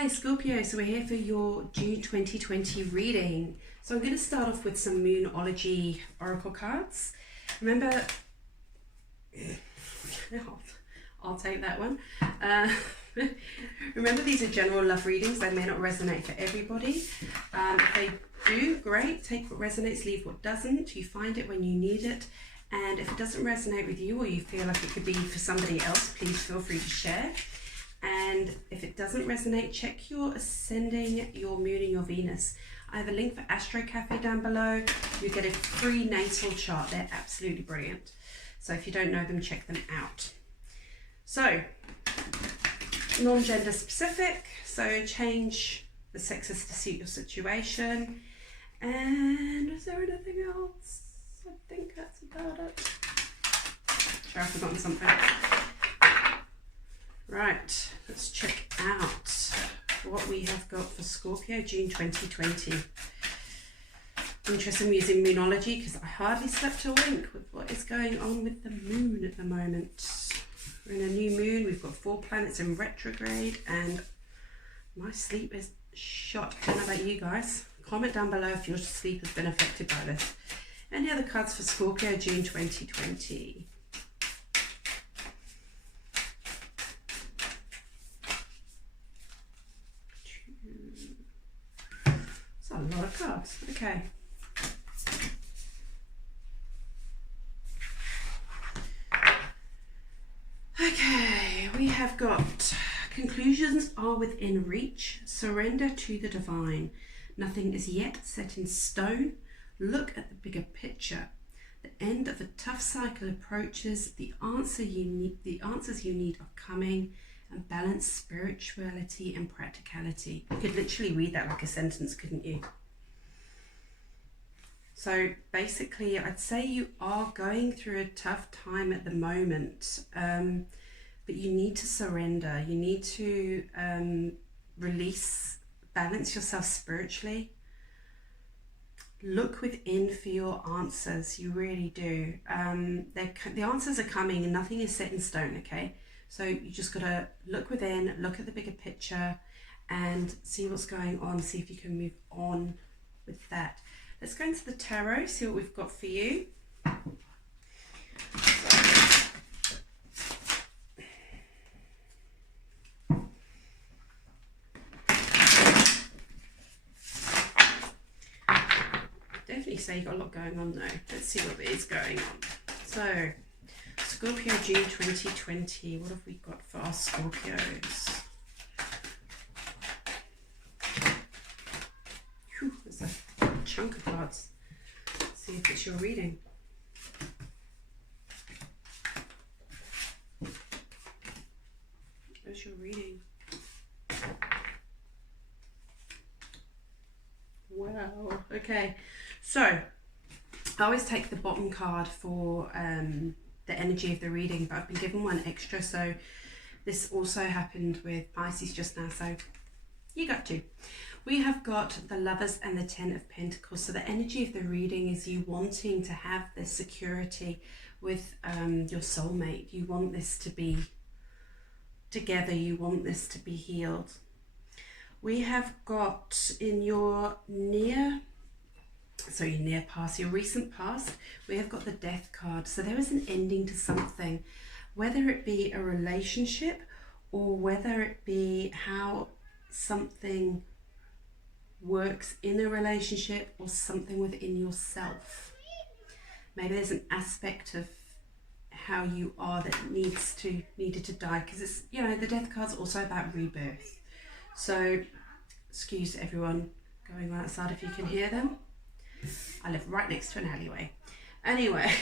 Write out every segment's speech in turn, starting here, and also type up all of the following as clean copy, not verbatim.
Hi Scorpio, so we're here for your June 2020 reading. So I'm going to start off with some Moonology Oracle cards. Remember, I'll take that one. Remember, these are general love readings. They may not resonate for everybody. If they do, great. Take what resonates, leave what doesn't. You find it when you need it. And if it doesn't resonate with you or you feel like it could be for somebody else, please feel free to share. And if it doesn't resonate, check your ascending, your moon and your Venus. I have a link for Astro Cafe down below. You get a free natal chart. They're absolutely brilliant. So if you don't know them, check them out. So, non-gender specific. So change the sexes to suit your situation. And is there anything else? I think that's about it. Sure, I've forgotten something. Right, let's check out what we have got for Scorpio June 2020. Interesting using Moonology because I hardly slept a wink with what is going on with the moon at the moment. We're in a new moon, we've got 4 planets in retrograde and my sleep is shot. I don't know about you guys. Comment down below if your sleep has been affected by this. Any other cards for Scorpio June 2020? That's a lot of cards. Okay. Okay, we have got conclusions are within reach. Surrender to the divine. Nothing is yet set in stone. Look at the bigger picture. The end of a tough cycle approaches. The answers you need are coming. And balance spirituality and practicality. You could literally read that like a sentence, couldn't you? So basically, I'd say you are going through a tough time at the moment, but you need to surrender. You need to release, balance yourself spiritually. Look within for your answers. You really do. The answers are coming and nothing is set in stone, okay? So you just got to look within, look at the bigger picture and see what's going on, see if you can move on with that. Let's go into the tarot, see what we've got for you. Definitely say you've got a lot going on though. Let's see what is going on. So, Scorpio June 2020, what have we got for our Scorpios? Whew, there's a chunk of cards. Let's see if it's your reading. There's your reading. Wow, okay. So, I always take the bottom card for the energy of the reading, but I've been given one extra, so this also happened with Pisces just now, so you got two. We have got the Lovers and the 10 of Pentacles. So the energy of the reading is you wanting to have this security with your soulmate. You want this to be together, you want this to be healed. We have got in your near past, your recent past, we have got the Death card. So there is an ending to something, whether it be a relationship or whether it be how something works in a relationship or something within yourself. Maybe there's an aspect of how you are that needed to die, because it's, you know, the Death card's also about rebirth. So excuse everyone going on outside if you can hear them. I live right next to an alleyway. Anyway,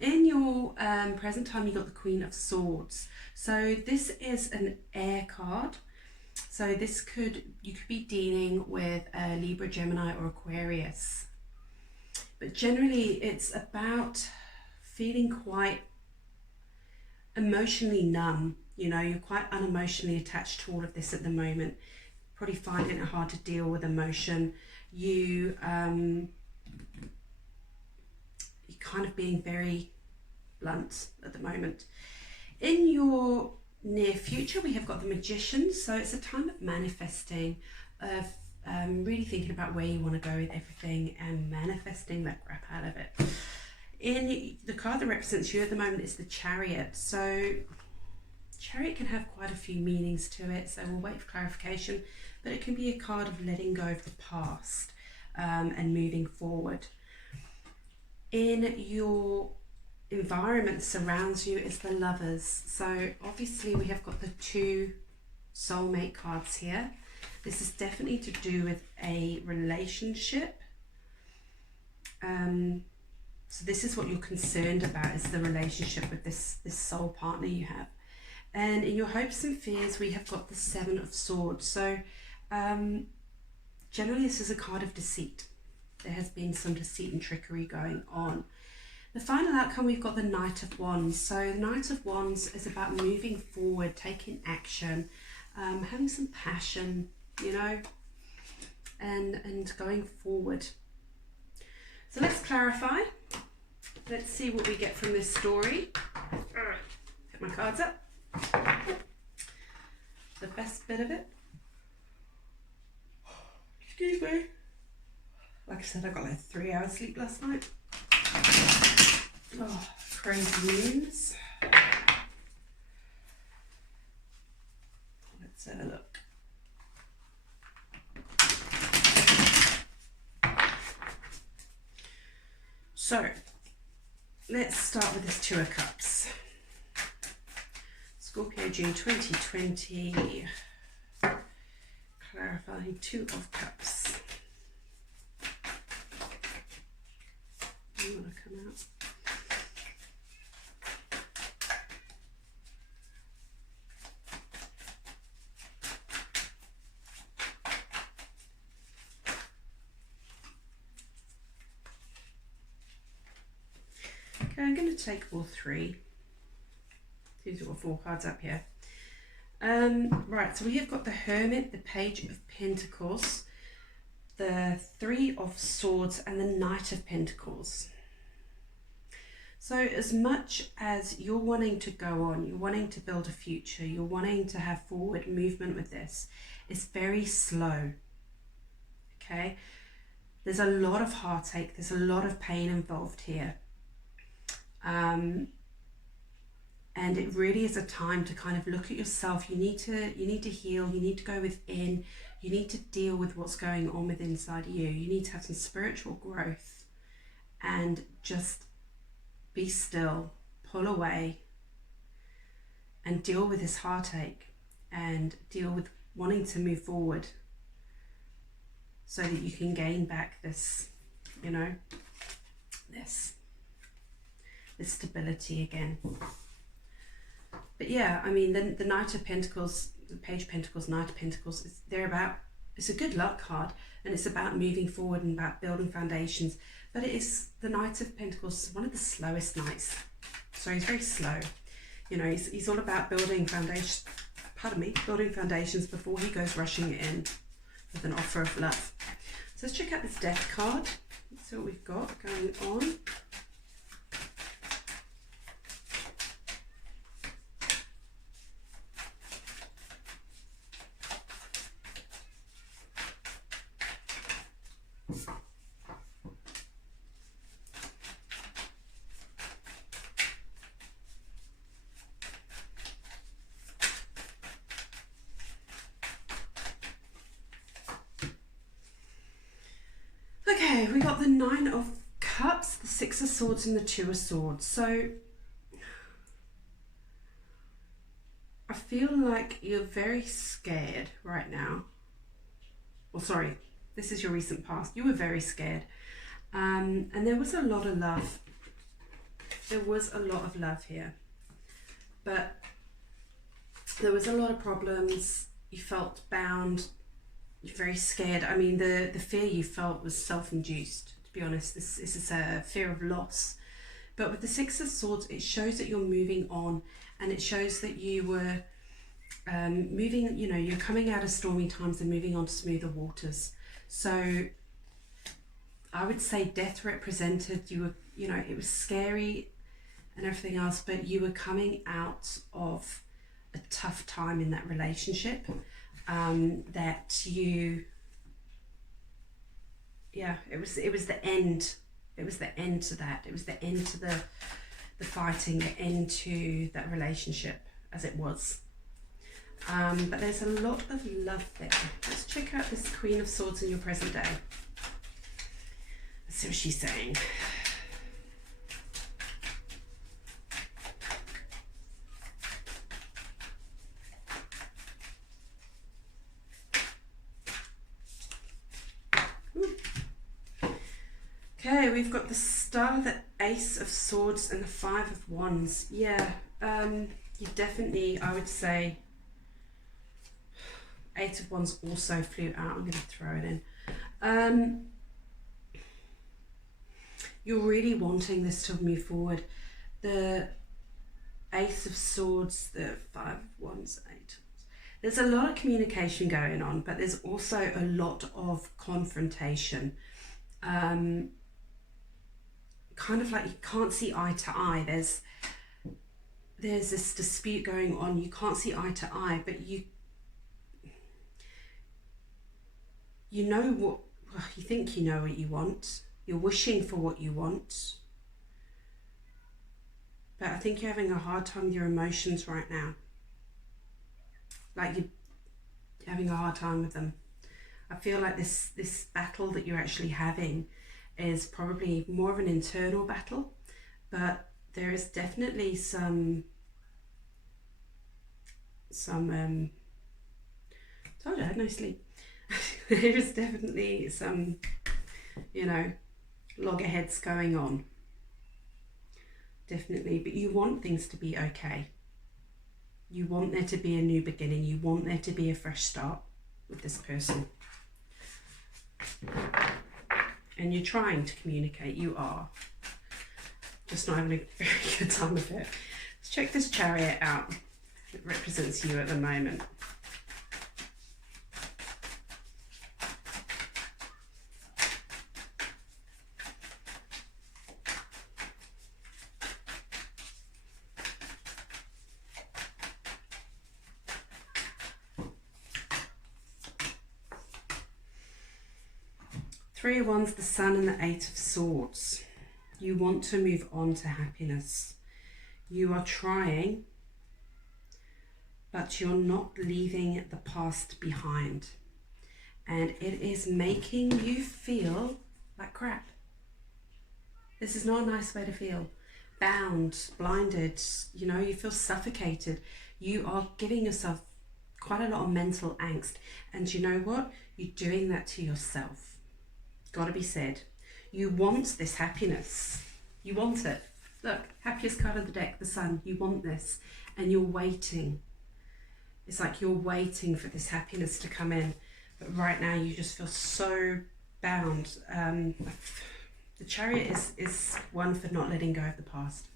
in your present time, you got the Queen of Swords. So this is an air card. So you could be dealing with a Libra, Gemini or Aquarius. But generally it's about feeling quite emotionally numb. You know, you're quite unemotionally attached to all of this at the moment. Probably finding it hard to deal with emotion. You're kind of being very blunt at the moment. In your near future, we have got the Magician. So it's a time of manifesting, of really thinking about where you want to go with everything and manifesting that crap out of it. In the card that represents you at the moment is the Chariot. So Chariot can have quite a few meanings to it, so we'll wait for clarification, but it can be a card of letting go of the past and moving forward. In your environment that surrounds you is the Lovers. So obviously we have got the 2 soulmate cards here. This is definitely to do with a relationship. So this is what you're concerned about, is the relationship with this soul partner you have. And in your hopes and fears, we have got the 7 of Swords. So generally this is a card of deceit. There has been some deceit and trickery going on. The final outcome, we've got the Knight of Wands. So the Knight of Wands is about moving forward, taking action, having some passion, you know, and going forward. So let's clarify. Let's see what we get from this story. Put my cards up. The best bit of it. Excuse me. Like I said, I got like 3 hours sleep last night. Oh, crazy news. Let's have a look. So, let's start with this 2 of Cups. Scorpio June 2020. Clarifying 2 of Cups. You want to come out? Okay, I'm going to take all 3. These are all 4 cards up here. Right, so we have got the Hermit, the Page of Pentacles, the 3 of Swords, and the Knight of Pentacles. So as much as you're wanting to go on, you're wanting to build a future, you're wanting to have forward movement with this, it's very slow, okay? There's a lot of heartache, there's a lot of pain involved here. And it really is a time to kind of look at yourself. You need to heal, you need to go within, you need to deal with what's going on with inside you. You need to have some spiritual growth and just be still, pull away and deal with this heartache and deal with wanting to move forward so that you can gain back this, you know, this stability again. But yeah, I mean, the Knight of Pentacles, the Page of Pentacles, Knight of Pentacles, it's a good luck card, and it's about moving forward and about building foundations. But it is the Knight of Pentacles, one of the slowest knights. So he's very slow. You know, he's all about building foundations. Pardon me, building foundations before he goes rushing in with an offer of love. So let's check out this Death card. Let's see what we've got going on. Okay, we got the 9 of Cups, the 6 of Swords, and the 2 of Swords. So I feel like you're very scared right now. Well, sorry, this is your recent past. You were very scared. And there was a lot of love. There was a lot of love here. But there was a lot of problems. You felt bound. You're very scared. I mean, the fear you felt was self-induced, to be honest. This is a fear of loss. But with the 6 of Swords, it shows that you're moving on, and it shows that you were moving, you know, you're coming out of stormy times and moving on to smoother waters. So I would say death represented, you were, you know, it was scary and everything else, but you were coming out of a tough time in that relationship, that you, yeah, it was the end. It was the end to that. It was the end to the fighting, the end to that relationship as it was. But there's a lot of love there. Let's check out this Queen of Swords in your present day. Let's see what she's saying. Okay, we've got the Star, the Ace of Swords, and the Five of Wands. Yeah, you definitely, I would say, Eight of Wands also flew out. I'm going to throw it in. You're really wanting this to move forward. The Ace of Swords, the Five of Wands, Eight. There's a lot of communication going on, but there's also a lot of confrontation. Kind of like you can't see eye to eye. There's this dispute going on. You can't see eye to eye, but you know what, you think you know what you want. You're wishing for what you want. But I think you're having a hard time with your emotions right now. Like you're having a hard time with them. I feel like this battle that you're actually having is probably more of an internal battle, but there is definitely some told you I had no sleep. There is definitely some, you know, loggerheads going on. Definitely, but you want things to be okay. You want there to be a new beginning. You want there to be a fresh start with this person. And you're trying to communicate. You are. Just not having a very good time with it. Let's check this Chariot out. It represents you at the moment. Three of Wands, the Sun, and the Eight of Swords. You want to move on to happiness. You are trying, but you're not leaving the past behind. And it is making you feel like crap. This is not a nice way to feel. Bound, blinded, you know, you feel suffocated. You are giving yourself quite a lot of mental angst. And you know what? You're doing that to yourself. Got to be said. You want this happiness. You want it. Look, happiest card of the deck, the Sun. You want this, and you're waiting. It's like you're waiting for this happiness to come in, but right now you just feel so bound. The Chariot is one for not letting go of the past.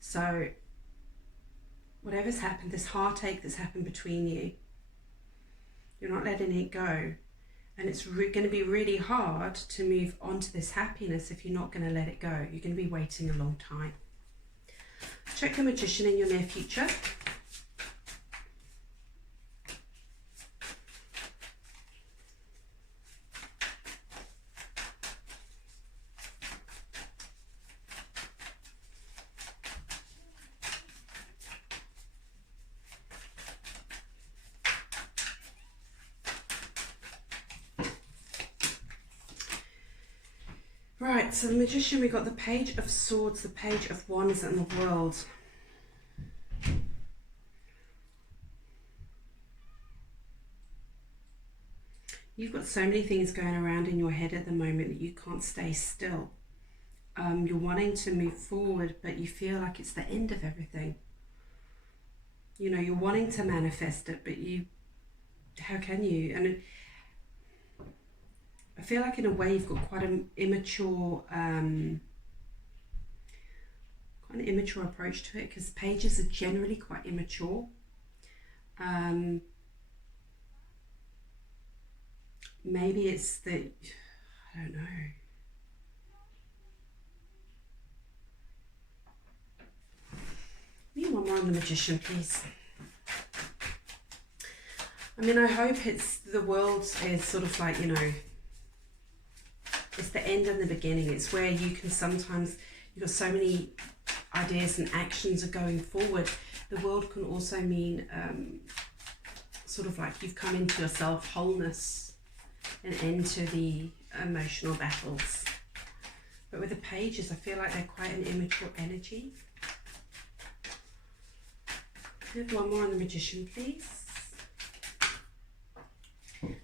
So whatever's happened, this heartache that's happened between you, you're not letting it go. And it's going to be really hard to move on to this happiness if you're not going to let it go. You're going to be waiting a long time. Check the Magician in your near future. Right, so the Magician, we got the Page of Swords, the Page of Wands, and the World. You've got so many things going around in your head at the moment that you can't stay still. You're wanting to move forward, but you feel like it's the end of everything. You know, you're wanting to manifest it, but how can you? And I feel like in a way you've got quite an immature, approach to it, because pages are generally quite immature. Maybe it's that, I don't know. What do you one more on the Magician, please. I mean, I hope it's, the world is sort of like, you know, it's the end and the beginning. It's where you can sometimes, you've got so many ideas and actions are going forward. The world can also mean sort of like you've come into yourself, wholeness, and end to the emotional battles. But with the pages, I feel like they're quite an immature energy. Have one more on the Magician, please.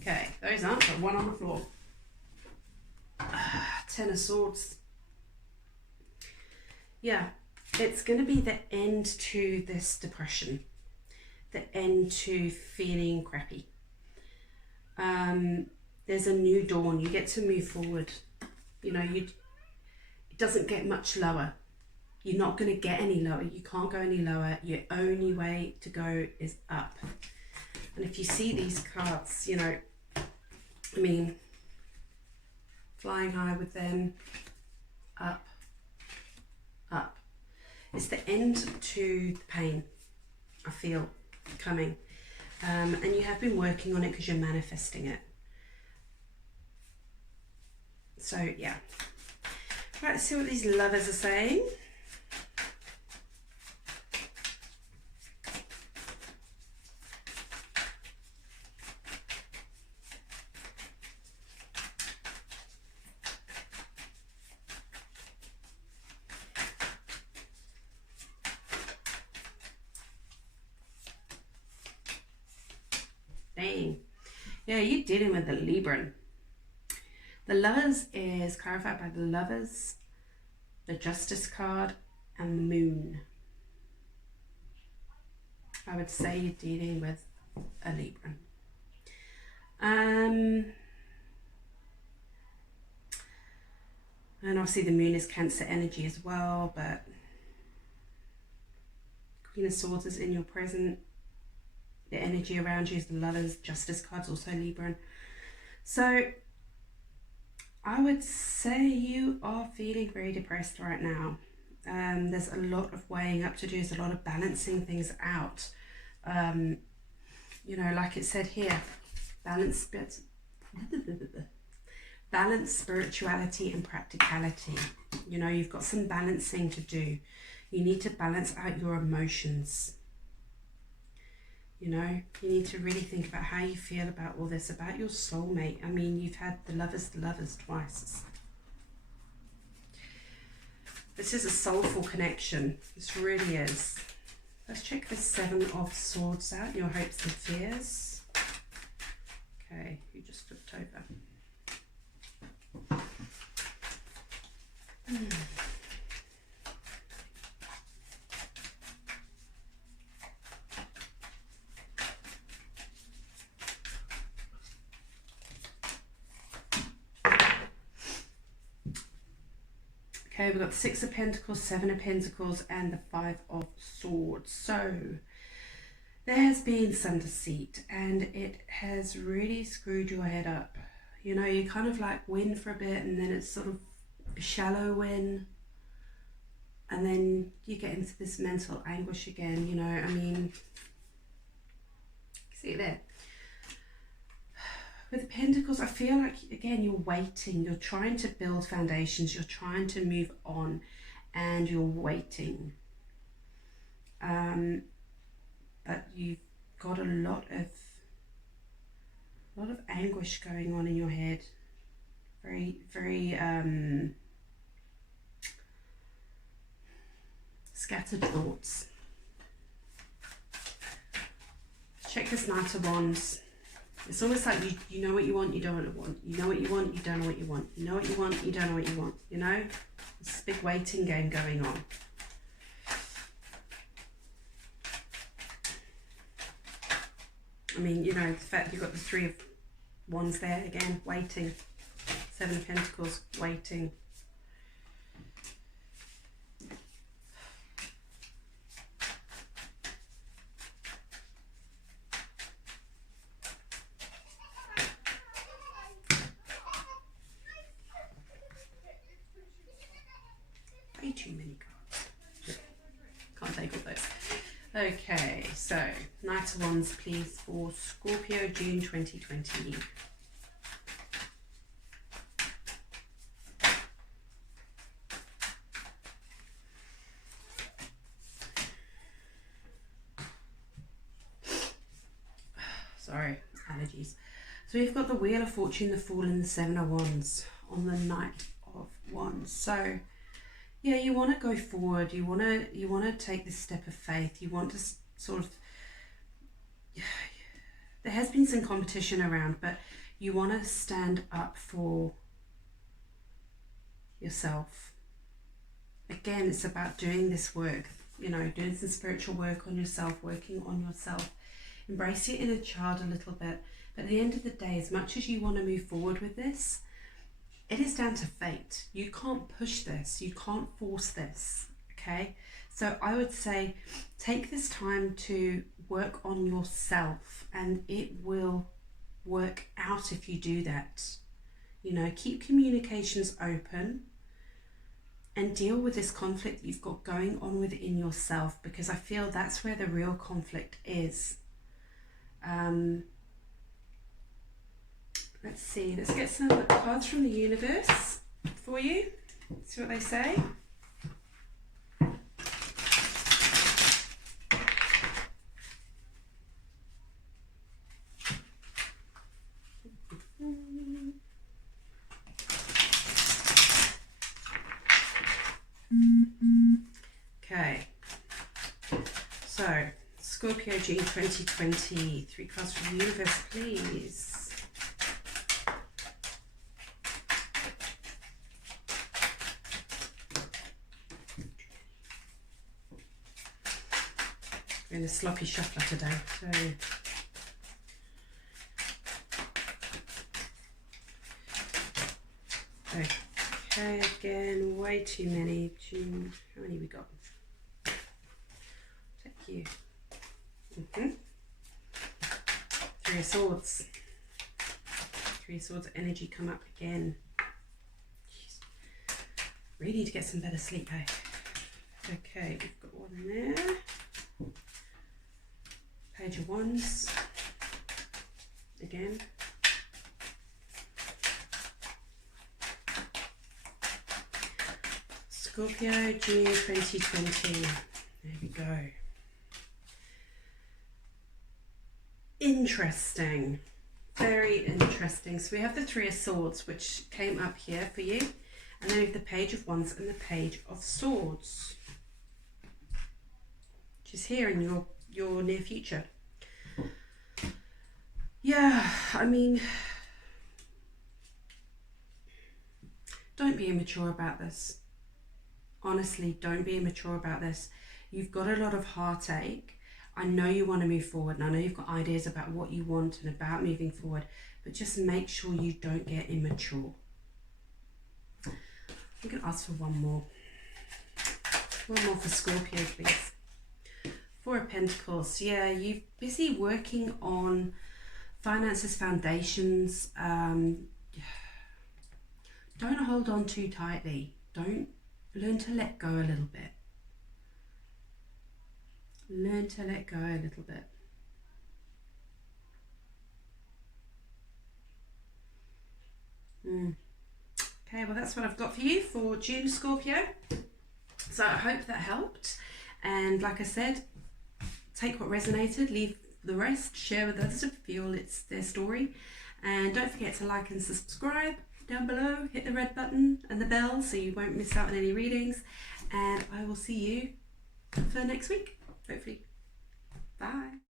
Okay, those aren't, but one on the floor. Ten of Swords. Yeah, it's going to be the end to this depression. The end to feeling crappy. There's a new dawn. You get to move forward. You know, it doesn't get much lower. You're not going to get any lower. You can't go any lower. Your only way to go is up. And if you see these cards, you know, I mean, flying high with them, up, up. It's the end to the pain, I feel, coming. And you have been working on it because you're manifesting it. So, yeah. Right, let's see what these lovers are saying. Dang. Yeah, you're dealing with the Libran. The Lovers is clarified by the Lovers, the Justice card, and the Moon. I would say you're dealing with a Libran. And obviously the Moon is Cancer energy as well, but Queen of Swords is in your present. The energy around you is the Lovers, Justice cards, also Libran. So I would say you are feeling very depressed right now. There's a lot of weighing up to do. There's a lot of balancing things out. You know, like it said here, balance spirituality and practicality. You know, you've got some balancing to do. You need to balance out your emotions. You know, you need to really think about how you feel about all this, about your soulmate. I mean, you've had the lovers twice. This is a soulful connection. This really is. Let's check the Seven of Swords out, your hopes and fears. Okay, you just flipped over. Okay, we've got the Six of Pentacles, Seven of Pentacles, and the Five of Swords. So there has been some deceit, and it has really screwed your head up. You know, you kind of like win for a bit, and then it's sort of a shallow win, and then you get into this mental anguish again. You know, I mean, see it there. With the Pentacles, I feel like, again, you're waiting. You're trying to build foundations. You're trying to move on, and you're waiting. But you've got a lot of anguish going on in your head. Very, very scattered thoughts. Check this Knight of Wands. It's almost like you know what you want, you don't want. You know what you want, you don't know what you want. You know what you want, you don't know what you want. You know? There's this big waiting game going on. I mean, you know, the fact you've got the Three of Wands there, again, waiting. Seven of Pentacles, waiting. Way too many cards. Can't take all those. Okay, so Knight of Wands, please, for Scorpio, June 2020. Sorry, allergies. So we've got the Wheel of Fortune, the Fool, and the Seven of Wands on the Knight of Wands. So yeah, you want to go forward. You want to take this step of faith. You want to sort of. There has been some competition around, but you want to stand up for yourself. Again, it's about doing this work. You know, doing some spiritual work on yourself, working on yourself. Embrace your inner child a little bit. But at the end of the day, as much as you want to move forward with this, it is down to fate. You can't push this. You can't force this. Okay? So I would say take this time to work on yourself, and it will work out if you do that. You know, keep communications open and deal with this conflict that you've got going on within yourself, because I feel that's where the real conflict is. Let's see, let's get some cards from the universe for you, see what they say. Okay, so Scorpio, June 2020, 3 cards from the universe, please. We're in a sloppy shuffler today, so okay, again, way too many. June, how many we got? Thank you. Three of Swords. Three of Swords energy come up again. Jeez. Really need to get some better sleep, hey? Okay, we've got one there. Page of Wands. Again. Scorpio, June 2020. There we go. Interesting. Very interesting. So we have the Three of Swords, which came up here for you. And then we have the Page of Wands and the Page of Swords, which is here in your near future. Yeah, I mean, don't be immature about this. Honestly, don't be immature about this. You've got a lot of heartache. I know you want to move forward, and I know you've got ideas about what you want and about moving forward, but just make sure you don't get immature. I'm going to ask for one more. One more for Scorpio, please. Four of Pentacles. Yeah, you're busy working on finances, foundations. Don't hold on too tightly. Don't. Learn to let go a little bit. Learn to let go a little bit. Okay, well that's what I've got for you for June, Scorpio. So I hope that helped. And like I said, take what resonated, leave the rest, share with others if you feel it's their story. And don't forget to like and subscribe down below. Hit the red button and the bell so you won't miss out on any readings. And I will see you for next week, hopefully. Bye.